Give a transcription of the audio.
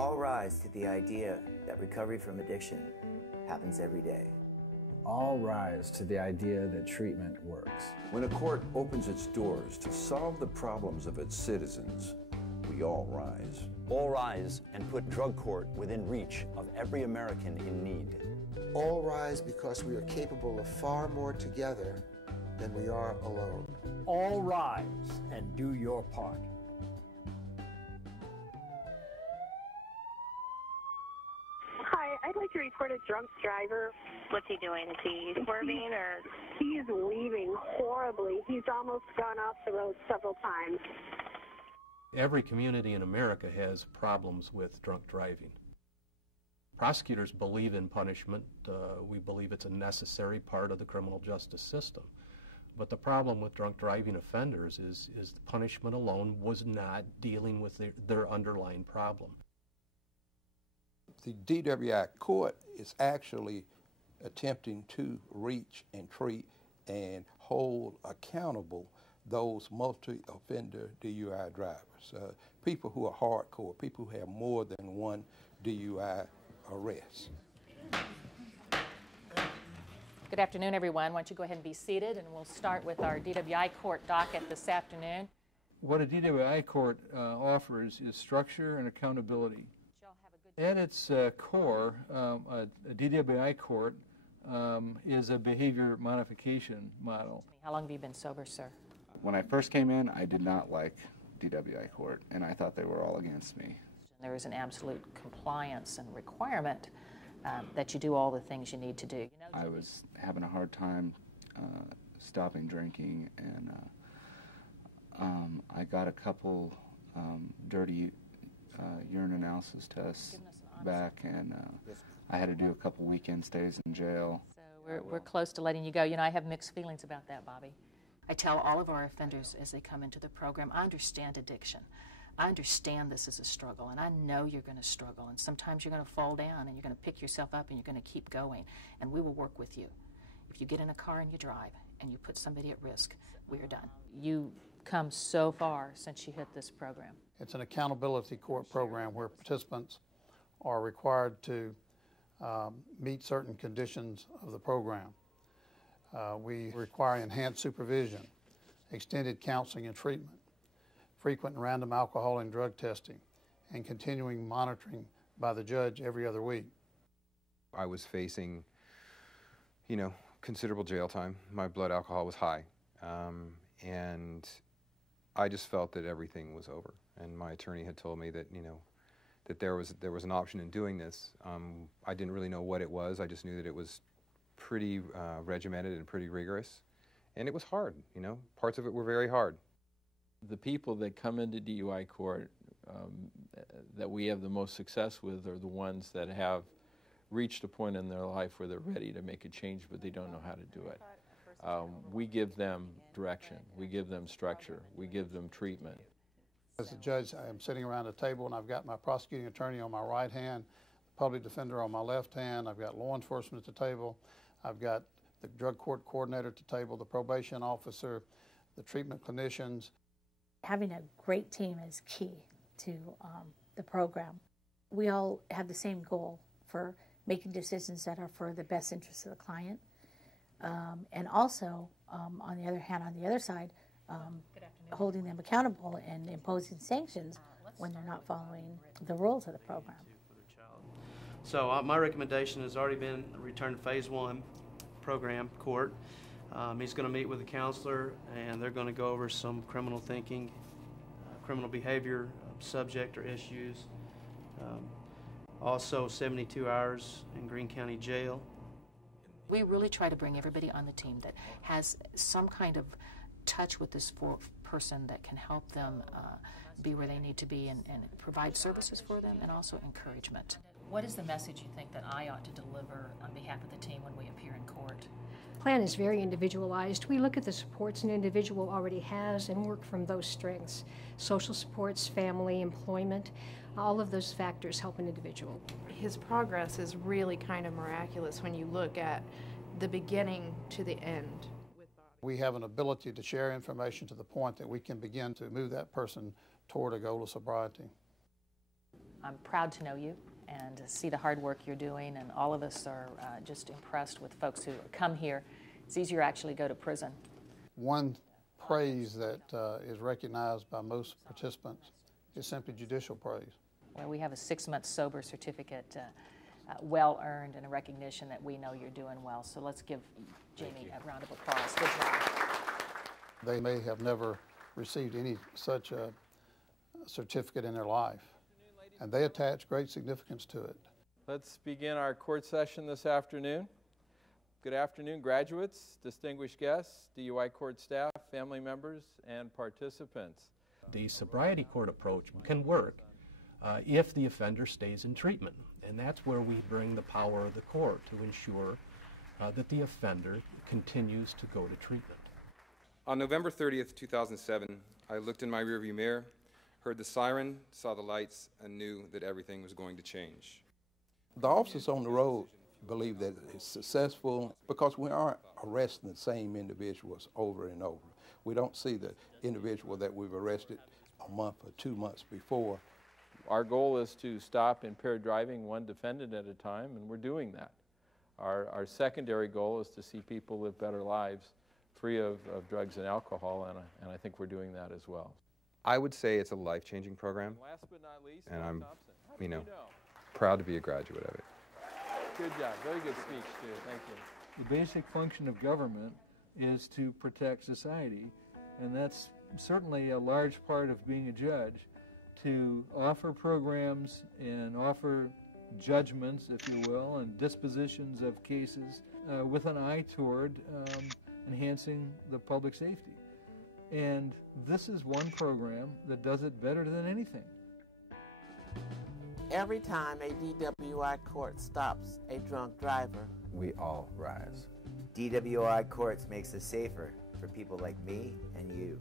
All rise to the idea that recovery from addiction happens every day. All rise to the idea that treatment works. When a court opens its doors to solve the problems of its citizens, we all rise. All rise and put drug court within reach of every American in need. All rise because we are capable of far more together than we are alone. All rise and do your part. Hi, I'd like to report a drunk driver. What's he doing? Is he swerving or? He is weaving horribly. He's almost gone off the road several times. Every community in America has problems with drunk driving. Prosecutors believe in punishment. We believe it's a necessary part of the criminal justice system. But the problem with drunk driving offenders is the punishment alone was not dealing with their underlying problem. The DWI Court is actually attempting to reach and treat and hold accountable those multi-offender DUI drivers, people who are hardcore, people who have more than one DUI arrest. Good afternoon, everyone. Why don't you go ahead and be seated, and we'll start with our DWI Court docket this afternoon. What a DWI Court offers is structure and accountability. At its core, a DWI Court is a behavior modification model. How long have you been sober, sir? When I first came in, I did not like DWI Court, and I thought they were all against me. There is an absolute compliance and requirement that you do all the things you need to do. I was having a hard time stopping drinking, and I got a couple dirty urine analysis tests back, and I had to do a couple weekend stays in jail. So we're close to letting you go. You know, I have mixed feelings about that, Bobby. I tell all of our offenders as they come into the program, I understand addiction. I understand this is a struggle, and I know you're going to struggle, and sometimes you're going to fall down, and you're going to pick yourself up, and you're going to keep going, and we will work with you. If you get in a car and you drive, and you put somebody at risk, we are done. You come so far since you hit this program. It's an accountability court program where participants are required to meet certain conditions of the program. We require enhanced supervision, extended counseling and treatment, frequent and random alcohol and drug testing, and continuing monitoring by the judge every other week. I was facing, considerable jail time. My blood alcohol was high, and I just felt that everything was over. And my attorney had told me that, that there was an option in doing this. I didn't really know what it was. I just knew that it was pretty regimented and pretty rigorous, and it was hard. Parts of it were very hard. The people that come into DUI court that we have the most success with are the ones that have reached a point in their life where they're ready to make a change, but they don't know how to do it. We give them direction, we give them structure, we give them treatment. As a judge, I am sitting around a table, and I've got my prosecuting attorney on my right hand, the public defender on my left hand, I've got law enforcement at the table, I've got the drug court coordinator at the table, the probation officer, the treatment clinicians. Having a great team is key to the program. We all have the same goal for making decisions that are for the best interest of the client. And also, on the other hand, on the other side, holding them accountable and imposing sanctions when they're not following the rules of the program. So my recommendation has already been return to phase 1 program court. He's going to meet with a counselor, and they're going to go over some criminal thinking, criminal behavior subject or issues. Also 72 hours in Greene County Jail. We really try to bring everybody on the team that has some kind of touch with this person that can help them be where they need to be and provide services for them, and also encouragement. What is the message you think that I ought to deliver on behalf of the team when we appear in court? The plan is very individualized. We look at the supports an individual already has and work from those strengths. Social supports, family, employment, all of those factors help an individual. His progress is really kind of miraculous when you look at the beginning to the end. We have an ability to share information to the point that we can begin to move that person toward a goal of sobriety. I'm proud to know you and to see the hard work you're doing, and all of us are just impressed with folks who come here. It's easier to actually go to prison. One praise that is recognized by most participants is simply judicial praise. Well, we have a 6-month sober certificate, well earned, and a recognition that we know you're doing well. So let's give Jamie a round of applause. Good job. They may have never received any such a certificate in their life, and they attach great significance to it. Let's begin our court session this afternoon. Good afternoon, graduates, distinguished guests, DUI Court staff, family members, and participants. The sobriety court approach can work if the offender stays in treatment, and that's where we bring the power of the court to ensure that the offender continues to go to treatment. On November 30th, 2007, I looked in my rearview mirror, heard the siren, saw the lights, and knew that everything was going to change. The officers on the road believe that it's successful because we aren't arresting the same individuals over and over. We don't see the individual that we've arrested a month or 2 months before. Our goal is to stop impaired driving one defendant at a time, and we're doing that. Our secondary goal is to see people live better lives free of drugs and alcohol, and I think we're doing that as well. I would say it's a life-changing program, Last but not least, and I'm, you know, proud to be a graduate of it. Good job. Very good speech, too. Thank you. The basic function of government is to protect society, and that's certainly a large part of being a judge, to offer programs and offer judgments, if you will, and dispositions of cases with an eye toward enhancing the public safety. And this is one program that does it better than anything. Every time a DWI court stops a drunk driver, we all rise. DWI Courts makes us safer for people like me and you.